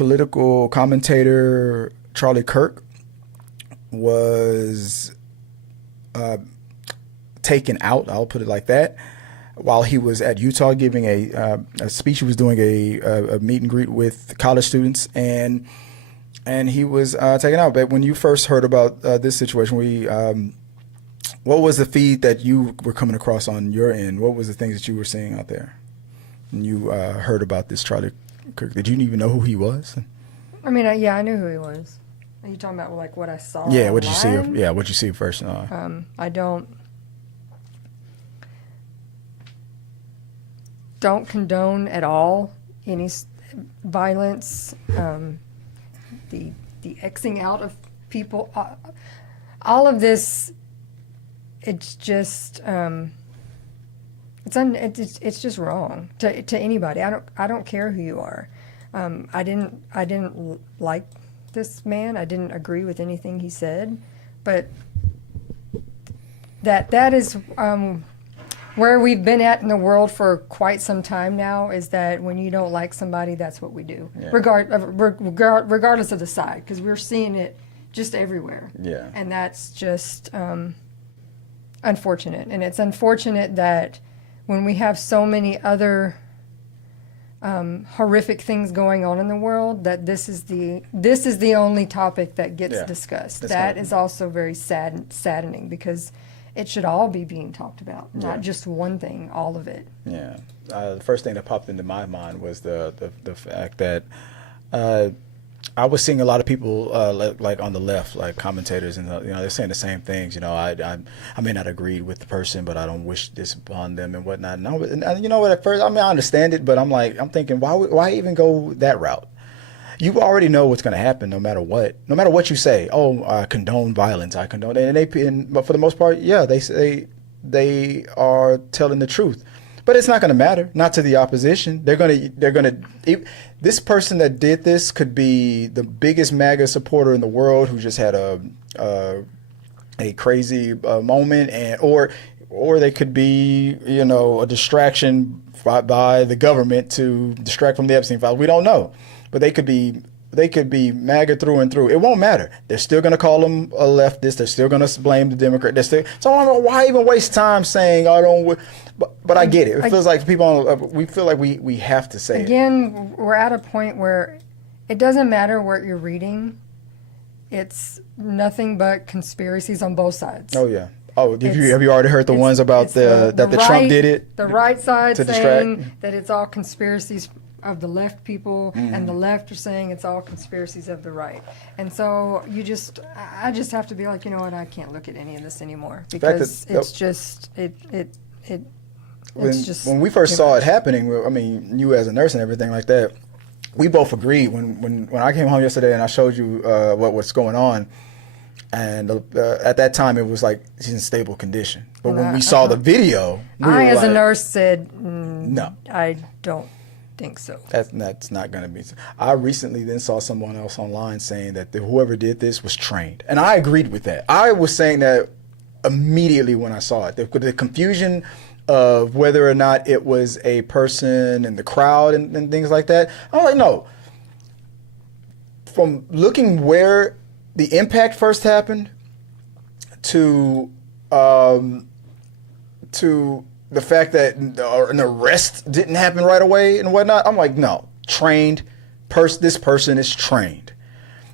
political commentator Charlie Kirk was taken out, I'll put it like that, while he was at Utah giving a speech. He was doing a meet and greet with college students, and he was taken out. But when you first heard about this situation, what was the feed that you were coming across on your end? What was the things that you were seeing out there when you heard about this Charlie Kirk? Did you even know who he was? I mean, yeah, I knew who he was. Are you talking about like what I saw? Yeah, what did you see? Yeah, what did you see first? I don't condone at all any violence, the Xing out of people, all of this. It's just it's just wrong to anybody. I don't care who you are. I didn't like this man. I didn't agree with anything he said, but that is where we've been at in the world for quite some time now. Is that when you don't like somebody, that's what we do, yeah. Regardless of the side, because we're seeing it just everywhere. Yeah, and that's just unfortunate. And it's unfortunate that when we have so many other horrific things going on in the world, that this is the only topic that gets discussed. That is also very saddening, because it should all be being talked about, not just one thing, all of it. Yeah. The first thing that popped into my mind was the fact that I was seeing a lot of people like on the left, like commentators, and they're saying the same things. I may not agree with the person, but I don't wish this upon them and whatnot. And you know what? At first, I understand it, but I'm thinking, why even go that route? You already know what's going to happen, no matter what. No matter what you say. Oh, I condone violence. I condone it. But for the most part, yeah, they are telling the truth. But it's not going to matter, not to the opposition. They're going to. This person that did this could be the biggest MAGA supporter in the world, who just had a crazy moment, or they could be, a distraction by the government to distract from the Epstein files. We don't know, but they could be MAGA through and through. It won't matter. They're still going to call them a leftist. They're still going to blame the Democrat. So I don't know why even waste time saying I don't. But I get it. It feels like we feel like we have to say it. Again, we're at a point where it doesn't matter what you're reading. It's nothing but conspiracies on both sides. Oh yeah. Oh, have you already heard the ones about the Trump did it? The right side saying that it's all conspiracies of the left people, and the left are saying it's all conspiracies of the right. And so I just have to be like, you know what, I can't look at any of this anymore, because it's just when we first saw it happening, I mean, you as a nurse and everything like that, we both agreed when I came home yesterday and I showed you what's going on, and at that time it was like he's in stable condition. But when we saw the video, I as a nurse said, no, I don't think so. That's not going to be. I recently then saw someone else online saying that whoever did this was trained, and I agreed with that. I was saying that immediately when I saw it. The confusion of whether or not it was a person in the crowd and things like that. I'm like, no. From looking where the impact first happened to the fact that an arrest didn't happen right away and whatnot, I'm like, no, trained. This person is trained.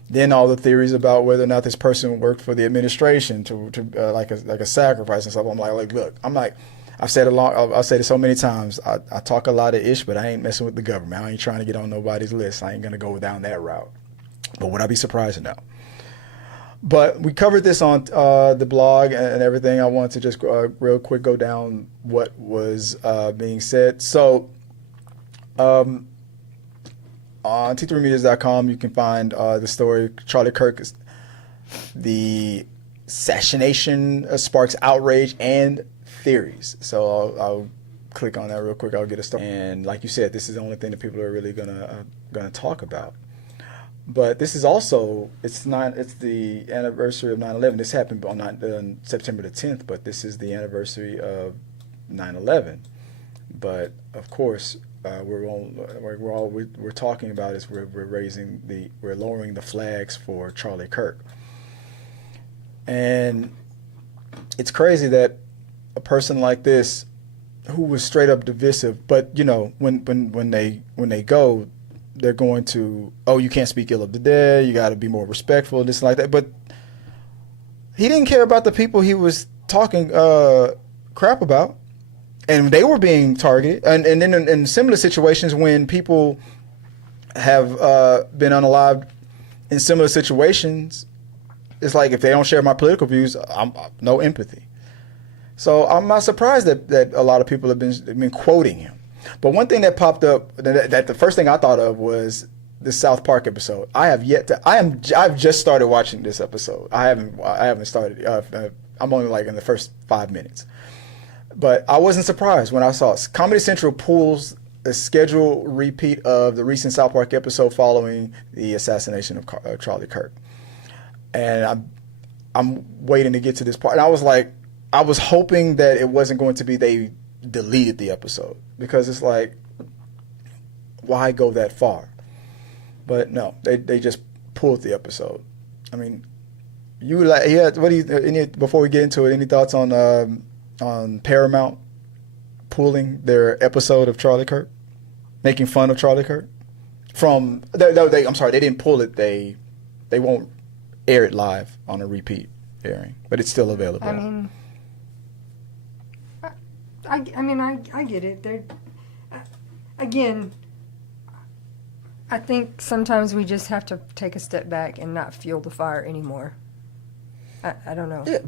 Then all the theories about whether or not this person worked for the administration to like a sacrifice and stuff. I'm like, look, I've said it so many times. I talk a lot of ish, but I ain't messing with the government. I ain't trying to get on nobody's list. I ain't gonna go down that route. But would I be surprised? No. But we covered this on the blog and everything. I want to just real quick go down what was being said. So on t3medias.com, you can find the story. Charlie Kirk, the assassination sparks outrage and theories. So I'll click on that real quick. I'll get a start. And like you said, this is the only thing that people are really gonna talk about. But this is also, it's the anniversary of 9/11. This happened on September the 10th, but this is the anniversary of 9/11. But of course, we're talking about is we're lowering the flags for Charlie Kirk, and it's crazy that a person like this, who was straight up divisive, but you know, when they go, they're going to, oh, you can't speak ill of the dead, you got to be more respectful, this and like that. But he didn't care about the people he was talking crap about, and they were being targeted. And then in similar situations, when people have been unalived in similar situations, it's like, if they don't share my political views, I'm no empathy. So I'm not surprised that a lot of people have been quoting him. But one thing that popped up, that the first thing I thought of, was the South Park episode. I've just started watching this episode. I haven't started. I'm only like in the first 5 minutes. But I wasn't surprised when I saw it. Comedy Central pulls a scheduled repeat of the recent South Park episode following the assassination of Charlie Kirk. And I'm waiting to get to this part. And I was like, I was hoping that it wasn't going to be they deleted the episode, because it's like, why go that far? But no, they just pulled the episode. I mean, before we get into it, any thoughts on Paramount pulling their episode of Charlie Kirk, making fun of Charlie Kirk? I'm sorry, they didn't pull it. They won't air it live on a repeat airing, but it's still available. I get it. Again, I think sometimes we just have to take a step back and not fuel the fire anymore. I don't know. Yeah,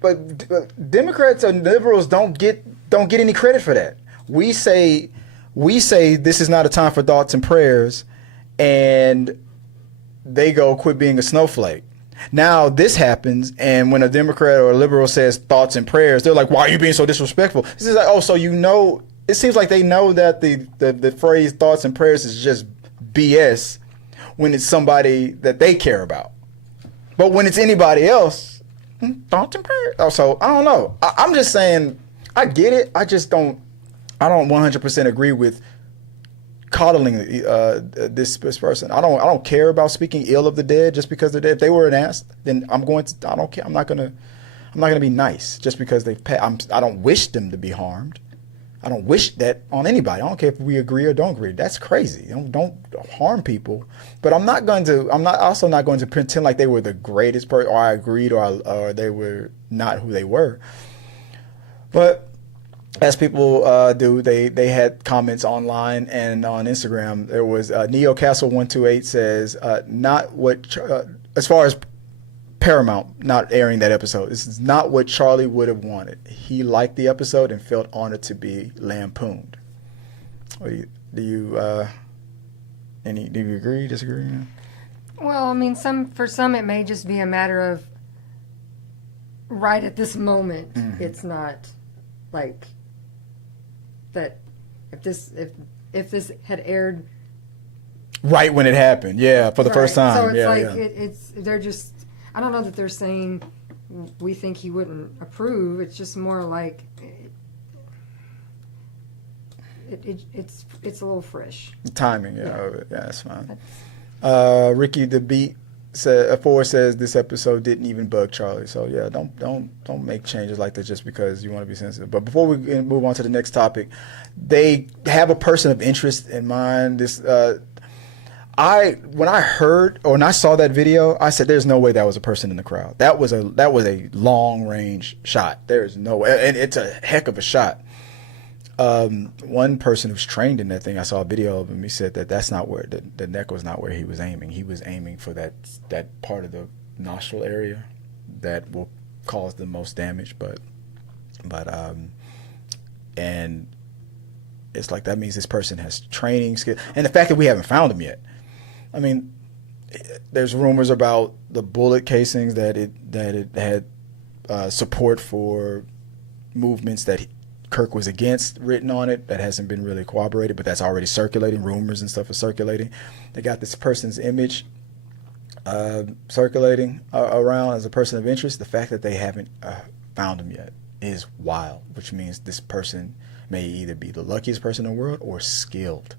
but Democrats and liberals don't get any credit for that. We say this is not a time for thoughts and prayers, and they go, quit being a snowflake. Now this happens, and when a Democrat or a liberal says thoughts and prayers, they're like, why are you being so disrespectful? This is like, oh, so you know, it seems like they know that the phrase thoughts and prayers is just BS when it's somebody that they care about. But when it's anybody else, thoughts and prayers. Oh, so I don't know. I'm just saying, I get it. I don't 100% agree with coddling this person. I don't care about speaking ill of the dead just because they're dead. If they were an ass, then I don't care. I'm not gonna be nice just because they've passed. I don't wish them to be harmed. I don't wish that on anybody. I don't care if we agree or don't agree. That's crazy. Don't harm people. But I'm also not going to pretend like they were the greatest person, or I agreed, or they were not who they were. But as people do, they had comments online and on Instagram. There was NeoCastle128 says, not what, as far as Paramount not airing that episode, this is not what Charlie would have wanted. He liked the episode and felt honored to be lampooned. Do you agree, disagree? Well, I mean, for some it may just be a matter of right at this moment. Mm-hmm. It's not like that. If this had aired right when it happened, yeah, for the first time, so it's they're just. I don't know that they're saying we think he wouldn't approve. It's just more like it's a little fresh. The timing, yeah, that's fine. Ricky the Beat says this episode didn't even bug Charlie. So yeah, don't make changes like that just because you want to be sensitive. But before we move on to the next topic, they have a person of interest in mind. When I saw that video, I said, "There's no way that was a person in the crowd. That was a long range shot. There's no way, and it's a heck of a shot." One person who's trained in that thing, I saw a video of him. He said that's not where the neck was not where he was aiming. He was aiming for that part of the nostril area that will cause the most damage. And it's like that means this person has training skill, and the fact that we haven't found him yet. I mean, there's rumors about the bullet casings that it had support for movements that Kirk was against written on it. That hasn't been really corroborated, but that's already circulating. Rumors and stuff are circulating. They got this person's image circulating around as a person of interest. The fact that they haven't found him yet is wild, which means this person may either be the luckiest person in the world or skilled.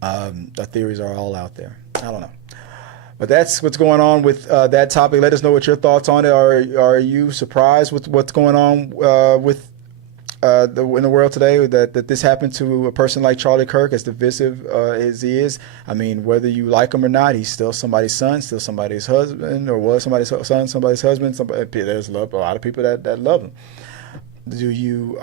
The theories are all out there. I don't know. But that's what's going on with that topic. Let us know what your thoughts on it. Are you surprised with what's going on with in the world today, that this happened to a person like Charlie Kirk, as divisive as he is? I mean, whether you like him or not, he's still somebody's son, still somebody's husband, or was somebody's son, somebody's husband. There's a lot of people that love him. Do you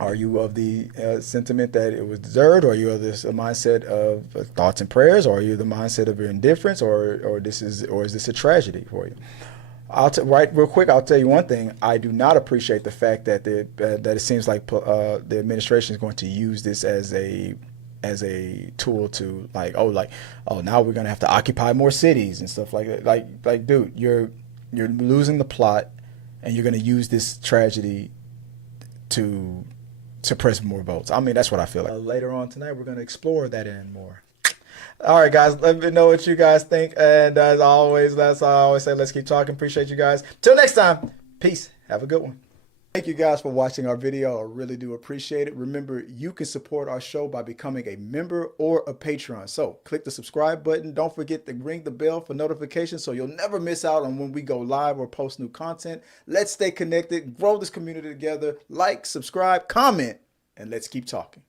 are you of the sentiment that it was deserved, or are you of this mindset of thoughts and prayers, or are you the mindset of your indifference, or is this a tragedy for you? Right real quick, I'll tell you one thing. I do not appreciate the fact that that it seems like the administration is going to use this as a tool to now we're going to have to occupy more cities and stuff like that. Like dude, you're losing the plot, and you're going to use this tragedy to suppress more votes. I mean, that's what I feel like. Later on tonight, we're going to explore that and more. All right, guys, let me know what you guys think. And as always, that's all I always say. Let's keep talking. Appreciate you guys. Till next time, peace. Have a good one. Thank you guys for watching our video. I really do appreciate it. Remember, you can support our show by becoming a member or a Patreon. So click the subscribe button. Don't forget to ring the bell for notifications so you'll never miss out on when we go live or post new content. Let's stay connected, grow this community together. Like, subscribe, comment, and let's keep talking.